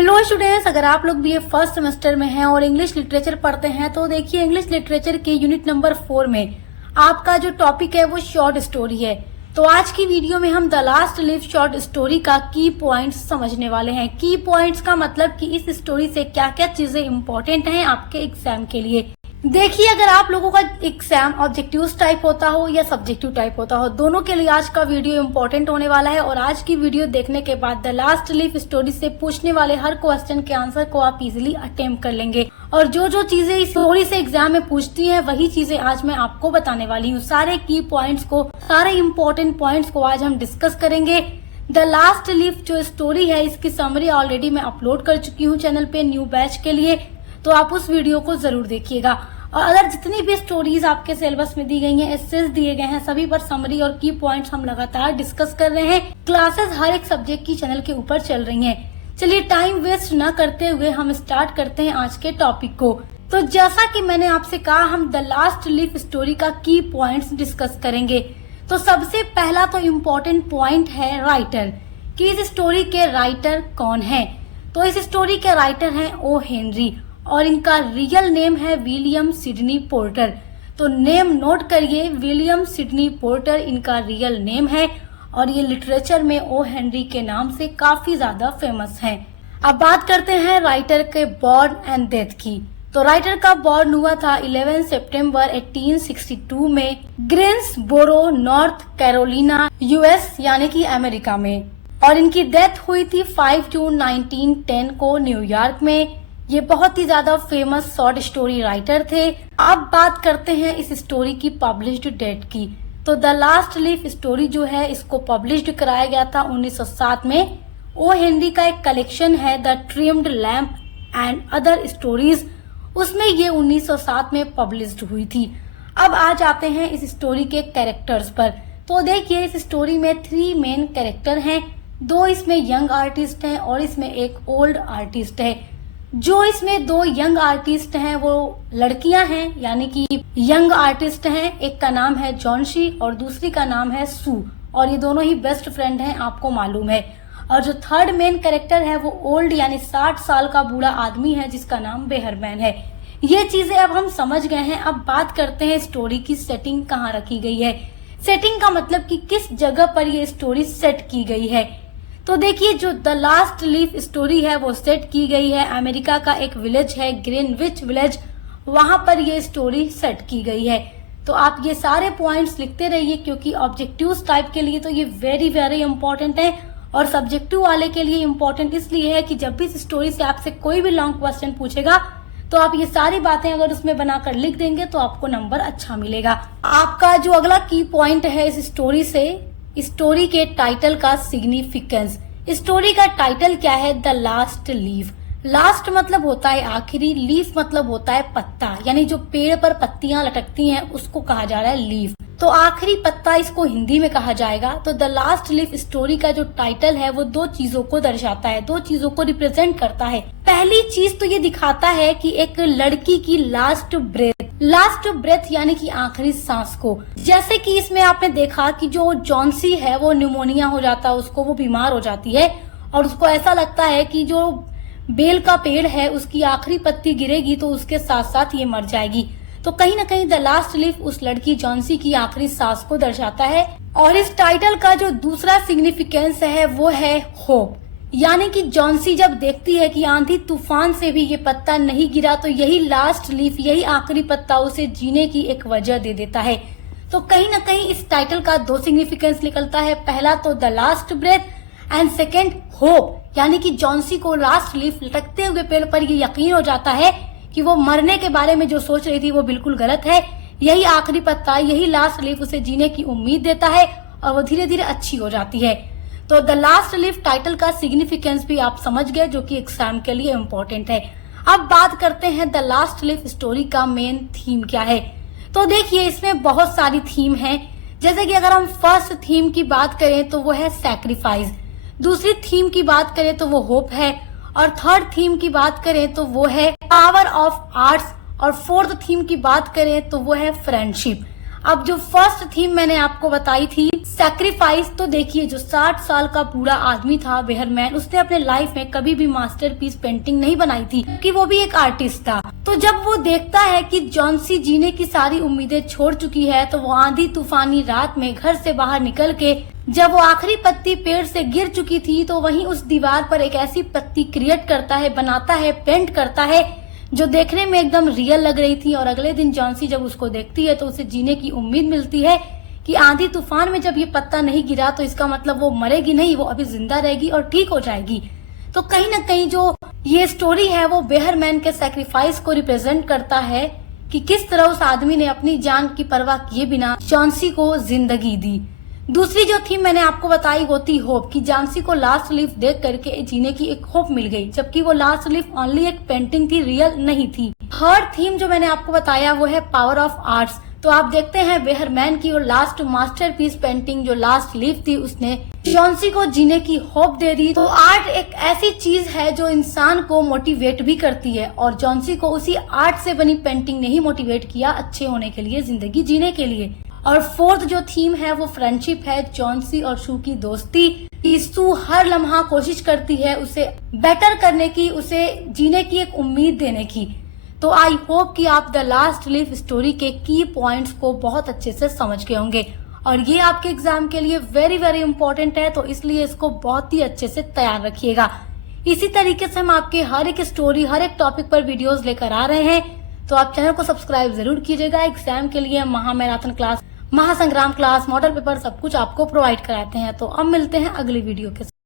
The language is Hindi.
हेलो स्टूडेंट्स, अगर आप लोग भी ये फर्स्ट सेमेस्टर में हैं और इंग्लिश लिटरेचर पढ़ते हैं तो देखिए इंग्लिश लिटरेचर के यूनिट नंबर 4 में आपका जो टॉपिक है वो शॉर्ट स्टोरी है। तो आज की वीडियो में हम the last leaf short story का की पॉइंट्स समझने वाले हैं। की पॉइंट्स का मतलब कि इस स्टोरी से क्या क्या चीजें इंपॉर्टेंट हैं आपके एग्जाम के लिए। देखिए, अगर आप लोगों का एग्जाम ऑब्जेक्टिव टाइप होता हो या सब्जेक्टिव टाइप होता हो, दोनों के लिए आज का वीडियो इंपॉर्टेंट होने वाला है। और आज की वीडियो देखने के बाद द लास्ट लीफ स्टोरी से पूछने वाले हर क्वेश्चन के आंसर को आप इजीली अटेम्प्ट कर लेंगे। और जो जो चीजें इस स्टोरी से एग्जाम में पूछती हैं वही चीजें आज मैं आपको बताने वाली हूँ। सारे की पॉइंट्स को, सारे इम्पोर्टेंट पॉइंट्स को आज हम डिस्कस करेंगे। द लास्ट लीफ जो स्टोरी है इसकी समरी ऑलरेडी मैं अपलोड कर चुकी हूँ चैनल पे न्यू बैच के लिए, तो आप उस वीडियो को जरूर देखिएगा। और अगर जितनी भी स्टोरीज आपके सिलेबस में दी गई हैं, एसेस दिए गए हैं, सभी पर समरी और की पॉइंट्स हम लगातार डिस्कस कर रहे हैं। क्लासेस हर एक सब्जेक्ट की चैनल के ऊपर चल रही हैं। चलिए टाइम वेस्ट न करते हुए हम स्टार्ट करते हैं आज के टॉपिक को। तो जैसा कि मैंने आपसे कहा, हम द लास्ट लीफ स्टोरी का की पॉइंट्स डिस्कस करेंगे। तो सबसे पहला तो इम्पोर्टेंट पॉइंट है राइटर, कि इस स्टोरी के राइटर कौन है। तो इस स्टोरी के राइटर हैं ओ हेनरी और इनका रियल नेम है विलियम सिडनी पोर्टर। तो नेम नोट करिए, विलियम सिडनी पोर्टर इनका रियल नेम है और ये लिटरेचर में ओ हेनरी के नाम से काफी ज्यादा फेमस हैं। अब बात करते हैं राइटर के बॉर्न एंड डेथ की। तो राइटर का बॉर्न हुआ था 11 सितंबर 1862 में ग्रीन्सबोरो, नॉर्थ कैरोलिना, यूएस यानी कि अमेरिका में। और इनकी डेथ हुई थी 5 जून 1910 को न्यूयॉर्क में। ये बहुत ही ज्यादा फेमस शॉर्ट स्टोरी राइटर थे। अब बात करते हैं इस स्टोरी की पब्लिश्ड डेट की। तो द लास्ट लीफ स्टोरी जो है इसको पब्लिश्ड कराया गया था 1907 में। ओ हेनरी का एक कलेक्शन है the trimmed lamp and other stories, उसमें ये 1907 में पब्लिश्ड हुई थी। अब आ जाते हैं इस स्टोरी के कैरेक्टर्स पर। तो देखिए, इस स्टोरी में 3 मेन कैरेक्टर हैं। 2 इसमें यंग आर्टिस्ट हैं और इसमें एक ओल्ड आर्टिस्ट है। जो इसमें 2 यंग आर्टिस्ट हैं वो लड़कियां हैं, यानी कि यंग आर्टिस्ट हैं। एक का नाम है जॉन्सी और दूसरी का नाम है सू, और ये दोनों ही बेस्ट फ्रेंड हैं, आपको मालूम है। और जो थर्ड मेन कैरेक्टर है वो ओल्ड यानी 60 साल का बूढ़ा आदमी है जिसका नाम बेहरमैन है। ये चीजें अब हम समझ गए हैं। अब बात करते हैं स्टोरी की सेटिंग कहाँ रखी गई है। सेटिंग का मतलब कि किस जगह पर ये स्टोरी सेट की गई है। तो देखिए, जो द लास्ट लीफ स्टोरी है वो सेट की गई है अमेरिका का एक विलेज है ग्रीनविच विलेज, वहां पर ये स्टोरी सेट की गई है। तो आप ये सारे पॉइंट्स लिखते रहिए क्योंकि ऑब्जेक्टिव टाइप के लिए तो ये वेरी वेरी इंपॉर्टेंट है और सब्जेक्टिव वाले के लिए इम्पोर्टेंट इसलिए है कि जब भी इस स्टोरी से आपसे कोई भी लॉन्ग क्वेश्चन पूछेगा तो आप ये सारी बातें अगर उसमें बनाकर लिख देंगे तो आपको नंबर अच्छा मिलेगा। आपका जो अगला की पॉइंट है इस स्टोरी से, स्टोरी के टाइटल का सिग्निफिकेंस। स्टोरी का टाइटल क्या है? The last leaf. लास्ट मतलब होता है आखिरी, लीफ मतलब होता है पत्ता, यानी जो पेड़ पर पत्तियां लटकती हैं उसको कहा जा रहा है लीफ। तो आखिरी पत्ता इसको हिंदी में कहा जाएगा। तो द लास्ट लीफ स्टोरी का जो टाइटल है वो 2 चीजों को दर्शाता है, 2 चीजों को रिप्रेजेंट करता है। पहली चीज तो ये दिखाता है कि एक लड़की की लास्ट ब्रेथ यानी कि आखिरी सांस को। जैसे कि इसमें आपने देखा कि जो जॉन्सी है वो न्यूमोनिया हो जाता है उसको, वो बीमार हो जाती है और उसको ऐसा लगता है कि जो बेल का पेड़ है उसकी आखिरी पत्ती गिरेगी तो उसके साथ साथ ये मर जाएगी। तो कहीं ना कहीं द लास्ट लीफ उस लड़की जॉन्सी की आखिरी सांस को दर्शाता है। और इस टाइटल का जो दूसरा सिग्निफिकेंस है वो है होप, यानी कि जॉन्सी जब देखती है कि आंधी तूफान से भी ये पत्ता नहीं गिरा तो यही लास्ट लीफ, यही आखिरी पत्ता उसे जीने की एक वजह दे देता है। तो कहीं ना कहीं इस टाइटल का 2 सिग्निफिकेंस निकलता है। पहला तो the last breath and second hope, यानी कि जॉन्सी को लास्ट लीफ लटकते हुए पेड़ पर ये यकीन हो जाता है कि वो मरने के बारे में जो सोच रही थी वो बिल्कुल गलत है। यही आखिरी पत्ता, यही लास्ट लीफ उसे जीने की उम्मीद देता है और वो धीरे धीरे अच्छी हो जाती है। तो द लास्ट लीफ टाइटल का सिग्निफिकेंस भी आप समझ गए, जो कि एग्जाम के लिए इम्पोर्टेंट है। अब बात करते हैं द लास्ट लीफ स्टोरी का मेन थीम क्या है। तो देखिए, इसमें बहुत सारी थीम है। जैसे कि अगर हम फर्स्ट थीम की बात करें तो वो है सैक्रिफाइस, दूसरी थीम की बात करें तो वो होप है, और थर्ड थीम की बात करें तो वो है पावर ऑफ आर्ट्स, और फोर्थ थीम की बात करें तो वो है फ्रेंडशिप। अब जो फर्स्ट थीम मैंने आपको बताई थी सैक्रिफाइस, तो देखिए जो 60 साल का बूढ़ा आदमी था वेहरमैन, उसने अपने लाइफ में कभी भी मास्टरपीस पेंटिंग नहीं बनाई थी कि वो भी एक आर्टिस्ट था। तो जब वो देखता है कि जॉन्सी जीने की सारी उम्मीदें छोड़ चुकी है, तो वो आंधी तूफानी रात में घर से बाहर निकल के जब वो आखिरी पत्ती पेड़ से गिर चुकी थी, तो वहीं उस दीवार पर एक ऐसी पत्ती क्रिएट करता है, बनाता है, पेंट करता है जो देखने में एकदम रियल लग रही थी। और अगले दिन जॉन्सी जब उसको देखती है तो उसे जीने की उम्मीद मिलती है कि आंधी तूफान में जब ये पत्ता नहीं गिरा तो इसका मतलब वो मरेगी नहीं, वो अभी जिंदा रहेगी और ठीक हो जाएगी। तो कहीं ना कहीं जो ये स्टोरी है वो वेहरमैन के सैक्रिफाइस को रिप्रेजेंट करता है कि किस तरह उस आदमी ने अपनी जान की परवाह किए बिना जॉन्सी को जिंदगी दी। दूसरी जो थीम मैंने आपको बताई वो थी होप, कि जॉन्सी को लास्ट लीफ देख करके जीने की एक होप मिल गई, जबकि वो लास्ट लीफ ओनली एक पेंटिंग थी, रियल नहीं थी। थर्ड थीम जो मैंने आपको बताया वो है पावर ऑफ आर्ट्स। तो आप देखते हैं वेहरमैन की वो लास्ट मास्टरपीस पेंटिंग जो लास्ट लीफ थी उसने जॉन्सी को जीने की होप दे दी। तो आर्ट एक ऐसी चीज है जो इंसान को मोटिवेट भी करती है, और जॉन्सी को उसी आर्ट से बनी पेंटिंग ने ही मोटिवेट किया अच्छे होने के लिए, जिंदगी जीने के लिए। और फोर्थ जो थीम है वो फ्रेंडशिप है, जॉन्सी और शू की दोस्ती। शू हर लम्हा कोशिश करती है उसे बेटर करने की, उसे जीने की एक उम्मीद देने की। तो आई होप कि आप द लास्ट लीफ स्टोरी के की पॉइंट्स को बहुत अच्छे से समझ गए होंगे, और ये आपके एग्जाम के लिए वेरी वेरी इंपॉर्टेंट है, तो इसलिए इसको बहुत ही अच्छे से तैयार रखिएगा। इसी तरीके से हम आपके हर एक स्टोरी, हर एक टॉपिक पर वीडियोस लेकर आ रहे हैं, तो आप चैनल को सब्सक्राइब जरूर कीजिएगा। एग्जाम के लिए महामैराथन क्लास, महासंग्राम क्लास, मॉडल पेपर सब कुछ आपको प्रोवाइड कराते हैं। तो अब मिलते हैं अगली वीडियो के साथ।